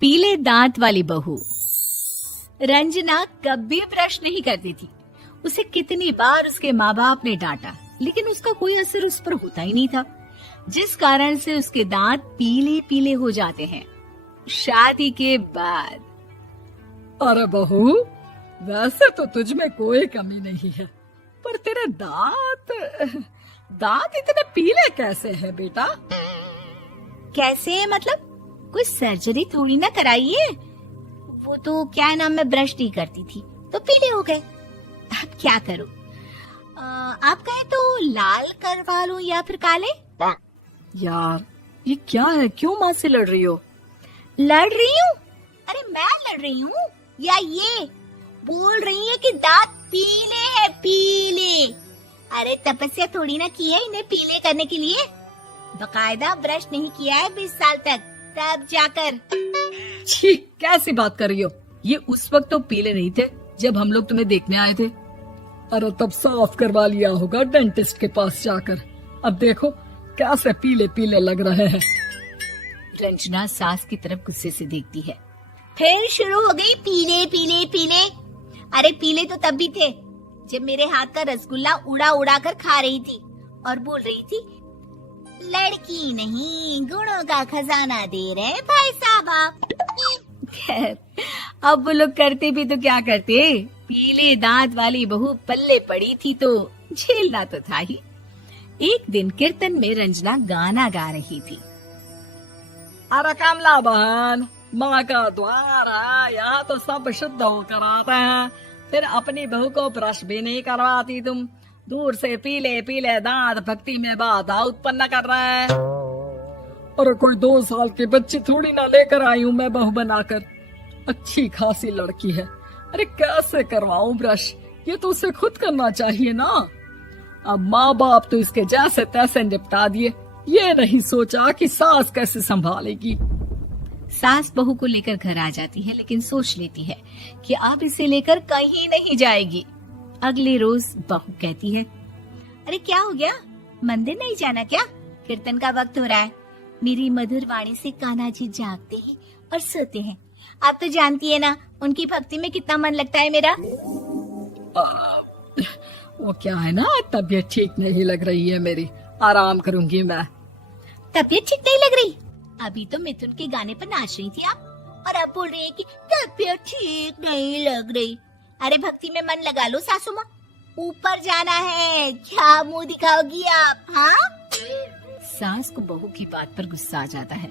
पीले दांत वाली बहू। रंजना कभी ब्रश नहीं करती थी। उसे कितनी बार उसके माँ बाप ने डांटा, लेकिन उसका कोई असर उस पर होता ही नहीं था, जिस कारण से उसके दांत पीले पीले हो जाते हैं। शादी के बाद अरे बहू, वैसे तो तुझ में कोई कमी नहीं है, पर तेरे दांत इतने पीले कैसे हैं बेटा? कैसे मतलब? कोई सर्जरी थोड़ी ना कराइए। वो तो क्या नाम, मैं ब्रश नहीं करती थी तो पीले हो गए। अब क्या करूं? आप कहें तो लाल करवा लूं या फिर काले? यार ये क्या है, क्यों माँ से लड़ रही हो? लड़ रही हूँ? अरे मैं लड़ रही हूँ या ये बोल रही है कि दांत पीले हैं, पीले। अरे तपस्या थोड़ी ना की है इन्हें पीले करने के लिए। बकायदा ब्रश नहीं किया है 20 साल तक, तब जाकर। छी, कैसी बात कर रही हो? ये उस वक्त तो पीले नहीं थे जब हम लोग तुम्हें देखने आए थे। अरे तब साफ करवा लिया होगा डेंटिस्ट के पास जाकर। अब देखो कैसे पीले पीले लग रहे हैं। रंजना सास की तरफ गुस्से से देखती है। फिर शुरू हो गई पीले पीले पीले। अरे पीले तो तब भी थे जब मेरे हाथ का रसगुल्ला उड़ा उड़ा कर खा रही थी और बोल रही थी, लड़की नहीं गुणों का खजाना दे रहे भाई साहब आप। खैर, अब वो लोग करते भी तो क्या करते, पीले दांत वाली बहू पल्ले पड़ी थी तो झेलना तो था ही। एक दिन कीर्तन में रंजना गाना गा रही थी। अरे कमला बहन, माँ का द्वार है, यहाँ तो सब शुद्ध होकर आते हैं, फिर अपनी बहू को ब्रश भी नहीं करवाती तुम। दूर से पीले पीले दांत भक्ति में बाधा उत्पन्न कर रहे हैं। अरे कोई 2 साल की बच्ची थोड़ी ना लेकर आई हूँ मैं बहू बनाकर। अच्छी खासी लड़की है, अरे कैसे करवाऊं ब्रश? ये तो उसे खुद करना चाहिए ना। अब माँ बाप तो इसके जैसे तैसे निपटा दिए, ये नहीं सोचा कि सास कैसे संभालेगी। सास बहू को लेकर घर आ जाती है, लेकिन सोच लेती है कि अब इसे लेकर कहीं नहीं जाएगी। अगले रोज बहू कहती है, अरे क्या हो गया, मंदिर नहीं जाना क्या? कीर्तन का वक्त हो रहा है। मेरी मधुर वाणी से कान्हा जी जागते हैं और सोते हैं। आप तो जानती है ना उनकी भक्ति में कितना मन लगता है मेरा। वो क्या है ना, तबीयत ठीक नहीं लग रही है मेरी, आराम करूंगी मैं। तबीयत ठीक नहीं लग रही? अभी तो मिथुन के गाने पर नाच रही थी आप, और अब बोल रही है कि तबीयत ठीक नहीं लग रही। अरे भक्ति में मन लगा लो सासू माँ, ऊपर जाना है, क्या मुंह दिखाओगी आप? हाँ? सास को बहू की बात पर गुस्सा आ जाता है।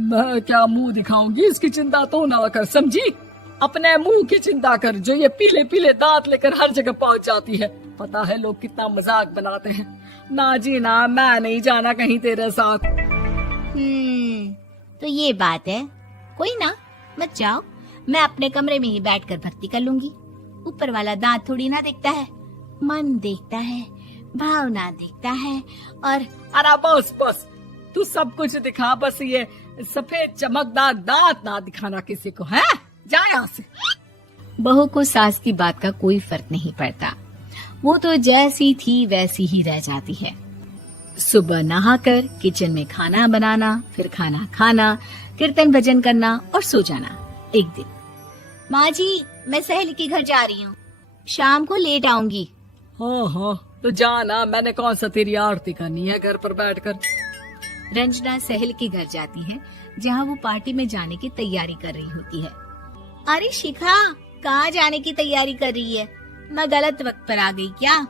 मैं क्या मुंह दिखाऊंगी, इसकी चिंता तो ना कर, समझी? अपने मुंह की चिंता कर, जो ये पीले पीले दांत लेकर हर जगह पहुंच जाती है। पता है लोग कितना मजाक बनाते हैं। ना जी ना, मैं नहीं जाना कहीं तेरे साथ। तो ये बात है, कोई ना, मत जाओ, मैं अपने कमरे में ही बैठकर भक्ति कर लूंगी। ऊपर वाला दांत थोड़ी ना देखता है, मन देखता है, भावना देखता है। और अरे बस बस, तू सब कुछ दिखा, बस ये सफेद चमकदार दांत ना दिखाना किसी को, है? जा यहाँ से। बहू को सास की बात का कोई फर्क नहीं पड़ता, वो तो जैसी थी वैसी ही रह जाती है। सुबह नहाकर किचन में खाना बनाना, फिर खाना खाना, कीर्तन भजन करना और सो जाना। एक दिन, माँ जी मैं सहेली के घर जा रही हूँ, शाम को लेट आऊंगी। हाँ हाँ तो जाना, मैंने कौन सा तेरी आरती करनी है घर पर बैठकर। रंजना सहेली के घर जाती है, जहाँ वो पार्टी में जाने की तैयारी कर रही होती है। अरे शिखा, कहाँ जाने की तैयारी कर रही है? मैं गलत वक्त पर आ गई क्या?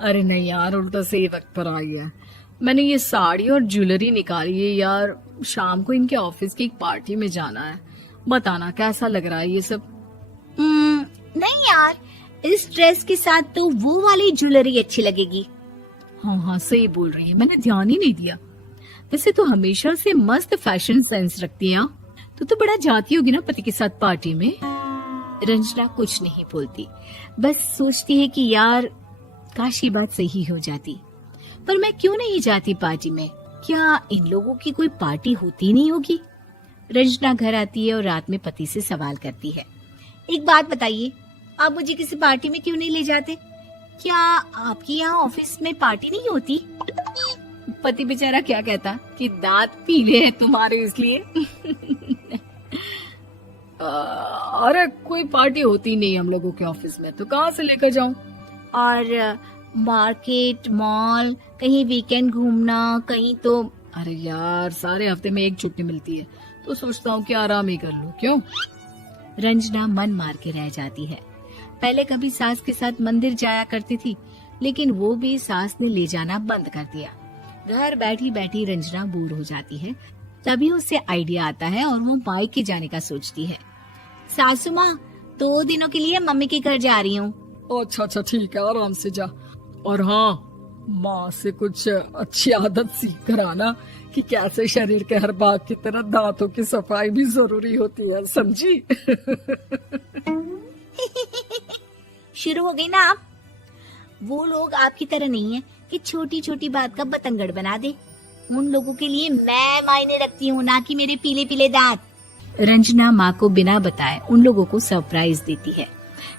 अरे नहीं यार, उल्टा सही वक्त पर आ गया। मैंने ये साड़ी और ज्वेलरी निकाली है यार, शाम को इनके ऑफिस की एक पार्टी में जाना है। बताना कैसा लग रहा है ये सब? नहीं यार, इस ड्रेस के साथ तो वो वाली ज्वेलरी अच्छी लगेगी। हाँ हाँ सही बोल रही है, मैंने ध्यान ही नहीं दिया। वैसे तो हमेशा से मस्त फैशन सेंस रखती है। तो बड़ा जाती होगी ना पति के साथ पार्टी में। रंजना कुछ नहीं बोलती, बस सोचती है कि यार काश ये बात सही हो जाती, पर मैं क्यों नहीं जाती पार्टी में? क्या इन लोगों की कोई पार्टी होती नहीं होगी? रंजना घर आती है और रात में पति से सवाल करती है, एक बात बताइए, आप मुझे किसी पार्टी में क्यों नहीं ले जाते? क्या आपके यहाँ ऑफिस में पार्टी नहीं होती? पति बेचारा क्या कहता कि दांत पीले हैं तुम्हारे इसलिए। अरे कोई पार्टी होती नहीं हम लोगों के ऑफिस में, तो कहाँ से लेकर जाऊं? और मार्केट, मॉल, कहीं वीकेंड घूमना, कहीं तो। अरे यार, सारे हफ्ते में एक छुट्टी मिलती है, तो सोचता हूँ कि आराम ही कर लूं। क्यों? रंजना मन मार के रह जाती है। पहले कभी सास के साथ मंदिर जाया करती थी, लेकिन वो भी सास ने ले जाना बंद कर दिया। घर बैठी बैठी रंजना बोर हो जाती है। तभी उसे आइडिया आता है और वो मायके जाने का सोचती है। सासू माँ, 2 दिनों के लिए मम्मी के घर जा रही हूँ। अच्छा अच्छा, ठीक है, आराम से जा। और हाँ, माँ से कुछ अच्छी आदत सीख कर आना कि कैसे शरीर के हर भाग की तरह दांतों की सफाई भी जरूरी होती है, समझी? शुरू हो गई ना आप। वो लोग आपकी तरह नहीं है कि छोटी छोटी बात का बतंगड़ बना दे। उन लोगों के लिए मैं मायने रखती हूँ, ना कि मेरे पीले पीले दांत। रंजना माँ को बिना बताए उन लोगों को सरप्राइज देती है,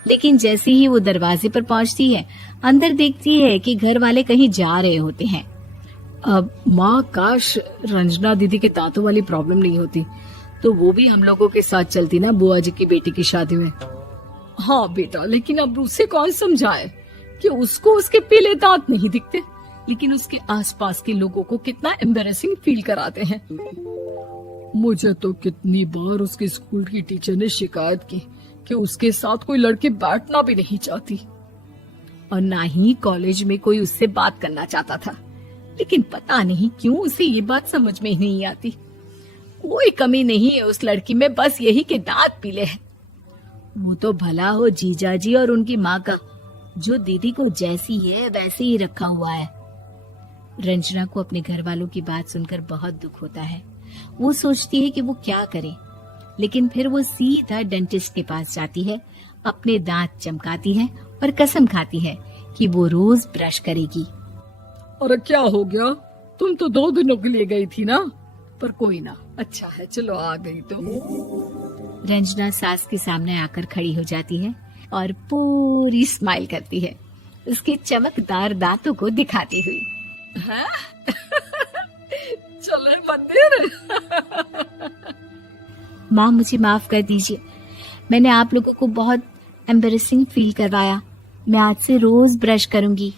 लेकिन जैसे ही वो दरवाजे पर पहुँचती है, अंदर देखती है कि घर वाले कहीं जा रहे होते हैं। अब माँ, काश रंजना दीदी के दांतों वाली प्रॉब्लम नहीं होती, तो वो भी हम लोगों के साथ चलती ना बुआ जी की बेटी की शादी में। हाँ बेटा, लेकिन अब उसे कौन समझाए कि उसको उसके पीले दांत नहीं दिखते, लेकिन उसके आसपास के लोगों को कितना एम्बैरेसिंग फील कराते हैं। मुझे तो कितनी बार उसके स्कूल की टीचर ने शिकायत की कि उसके साथ कोई लड़की बैठना भी नहीं चाहती, और ना ही कॉलेज में कोई उससे बात करना चाहता था। लेकिन पता नहीं क्यों उसे ये बात समझ में ही नहीं आती। कोई कमी नहीं है उस लड़की में, बस यही कि दांत पीले हैं। वो तो भला हो जीजा जी और उनकी माँ का, जो दीदी को जैसी है वैसे ही रखा हुआ है। रंजना को अपने घर वालों की बात सुनकर बहुत दुख होता है। वो सोचती है कि वो क्या करे, लेकिन फिर वो सीधा डेंटिस्ट के पास जाती है, अपने दांत चमकाती है और कसम खाती है कि वो रोज ब्रश करेगी। अरे क्या हो गया? तुम तो 2 दिनों के लिए गई थी ना, पर कोई ना, अच्छा है, चलो आ गई तो। रंजना सास के सामने आकर खड़ी हो जाती है और पूरी स्माइल करती है, उसके चमकदार दांतों को दिखाती हुई। हैं? चले मंदिर। माँ, मुझे माफ कर दीजिए, मैंने आप लोगों को बहुत एम्बैरेसिंग फील करवाया। मैं आज से रोज ब्रश करूंगी।